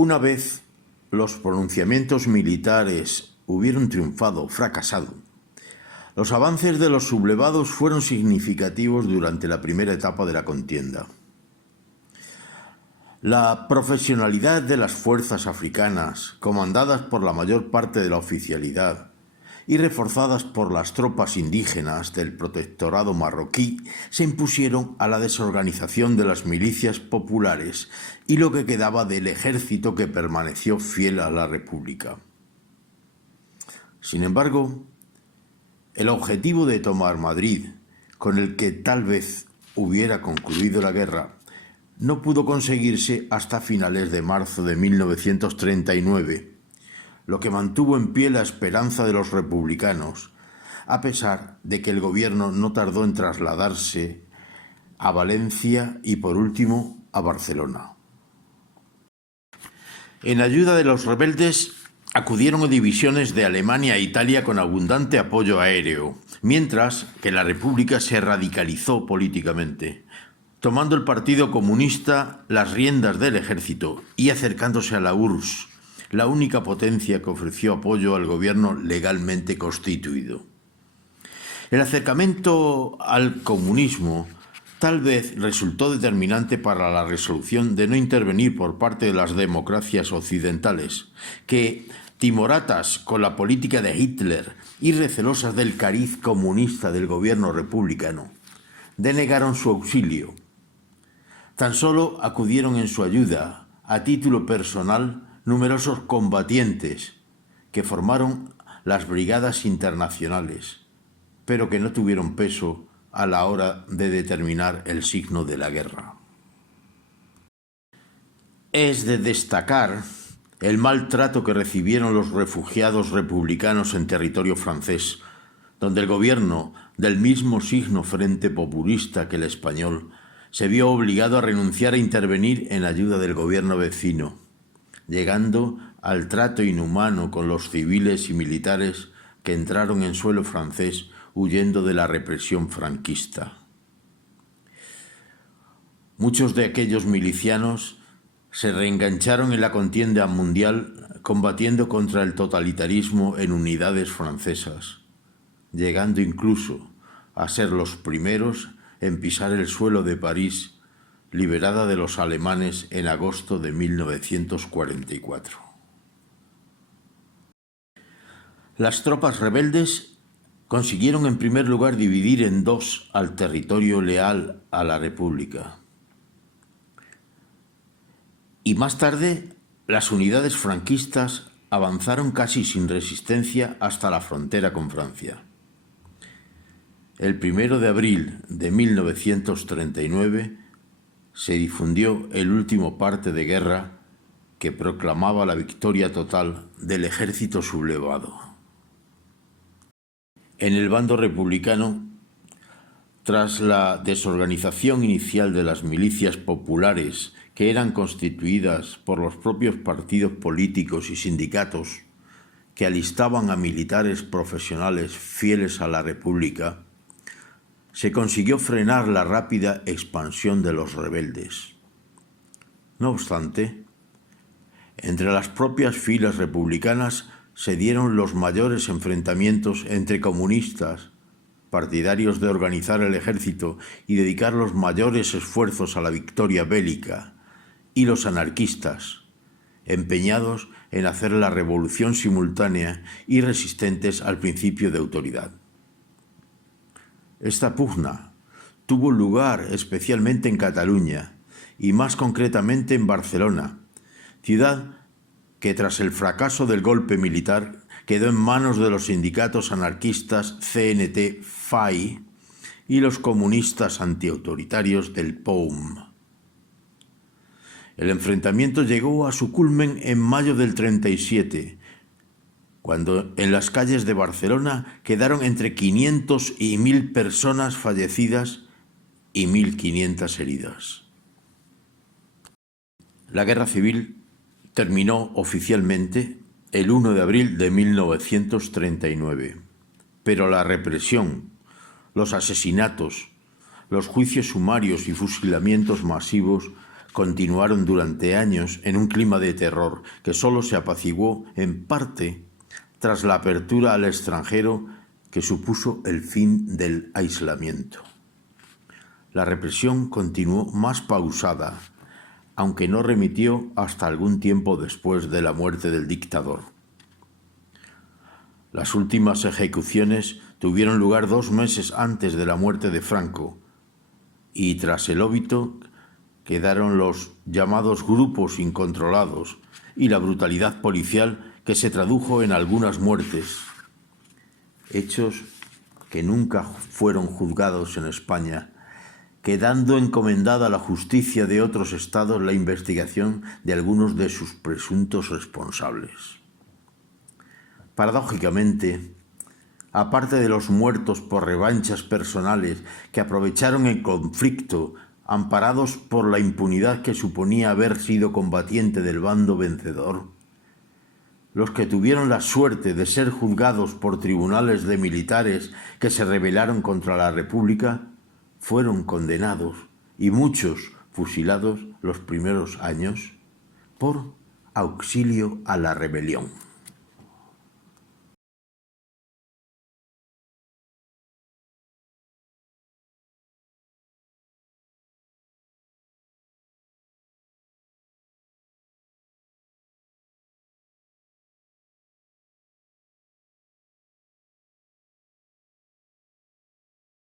Una vez los pronunciamientos militares hubieron triunfado o fracasado, los avances de los sublevados fueron significativos durante la primera etapa de la contienda. La profesionalidad de las fuerzas africanas, comandadas por la mayor parte de la oficialidad y reforzadas por las tropas indígenas del protectorado marroquí, se impusieron a la desorganización de las milicias populares y lo que quedaba del ejército que permaneció fiel a la República. Sin embargo, el objetivo de tomar Madrid, con el que tal vez hubiera concluido la guerra, no pudo conseguirse hasta finales de marzo de 1939, lo que mantuvo en pie la esperanza de los republicanos, a pesar de que el gobierno no tardó en trasladarse a Valencia y, por último, a Barcelona. En ayuda de los rebeldes acudieron divisiones de Alemania e Italia con abundante apoyo aéreo, mientras que la República se radicalizó políticamente, tomando el Partido Comunista las riendas del ejército y acercándose a la URSS, la única potencia que ofreció apoyo al gobierno legalmente constituido. El acercamiento al comunismo tal vez resultó determinante para la resolución de no intervenir por parte de las democracias occidentales, que, timoratas con la política de Hitler y recelosas del cariz comunista del gobierno republicano, denegaron su auxilio. Tan solo acudieron en su ayuda, a título personal, numerosos combatientes que formaron las brigadas internacionales, pero que no tuvieron peso a la hora de determinar el signo de la guerra. Es de destacar el maltrato que recibieron los refugiados republicanos en territorio francés, donde el gobierno del mismo signo frente populista que el español se vio obligado a renunciar a intervenir en ayuda del gobierno vecino, llegando al trato inhumano con los civiles y militares que entraron en suelo francés huyendo de la represión franquista. Muchos de aquellos milicianos se reengancharon en la contienda mundial combatiendo contra el totalitarismo en unidades francesas, llegando incluso a ser los primeros en pisar el suelo de París, liberada de los alemanes en agosto de 1944. Las tropas rebeldes consiguieron en primer lugar dividir en dos al territorio leal a la República. Y más tarde, las unidades franquistas avanzaron casi sin resistencia hasta la frontera con Francia. El 1 de abril de 1939 se difundió el último parte de guerra que proclamaba la victoria total del ejército sublevado. En el bando republicano, tras la desorganización inicial de las milicias populares que eran constituidas por los propios partidos políticos y sindicatos que alistaban a militares profesionales fieles a la República, se consiguió frenar la rápida expansión de los rebeldes. No obstante, entre las propias filas republicanas se dieron los mayores enfrentamientos entre comunistas, partidarios de organizar el ejército y dedicar los mayores esfuerzos a la victoria bélica, y los anarquistas, empeñados en hacer la revolución simultánea y resistentes al principio de autoridad. Esta pugna tuvo lugar especialmente en Cataluña y más concretamente en Barcelona, ciudad que tras el fracaso del golpe militar quedó en manos de los sindicatos anarquistas CNT-FAI y los comunistas antiautoritarios del POUM. El enfrentamiento llegó a su culmen en mayo del 37, cuando en las calles de Barcelona quedaron entre 500 y 1.000 personas fallecidas y 1.500 heridas. La guerra civil terminó oficialmente el 1 de abril de 1939, pero la represión, los asesinatos, los juicios sumarios y fusilamientos masivos continuaron durante años en un clima de terror que solo se apaciguó en parte tras la apertura al extranjero que supuso el fin del aislamiento. La represión continuó más pausada, aunque no remitió hasta algún tiempo después de la muerte del dictador. Las últimas ejecuciones tuvieron lugar 2 meses antes de la muerte de Franco, y tras el óbito quedaron los llamados grupos incontrolados y la brutalidad policial que se tradujo en algunas muertes, hechos que nunca fueron juzgados en España, quedando encomendada a la justicia de otros estados la investigación de algunos de sus presuntos responsables. Paradójicamente, aparte de los muertos por revanchas personales que aprovecharon el conflicto, amparados por la impunidad que suponía haber sido combatiente del bando vencedor, los que tuvieron la suerte de ser juzgados por tribunales de militares que se rebelaron contra la República fueron condenados y muchos fusilados los primeros años por auxilio a la rebelión.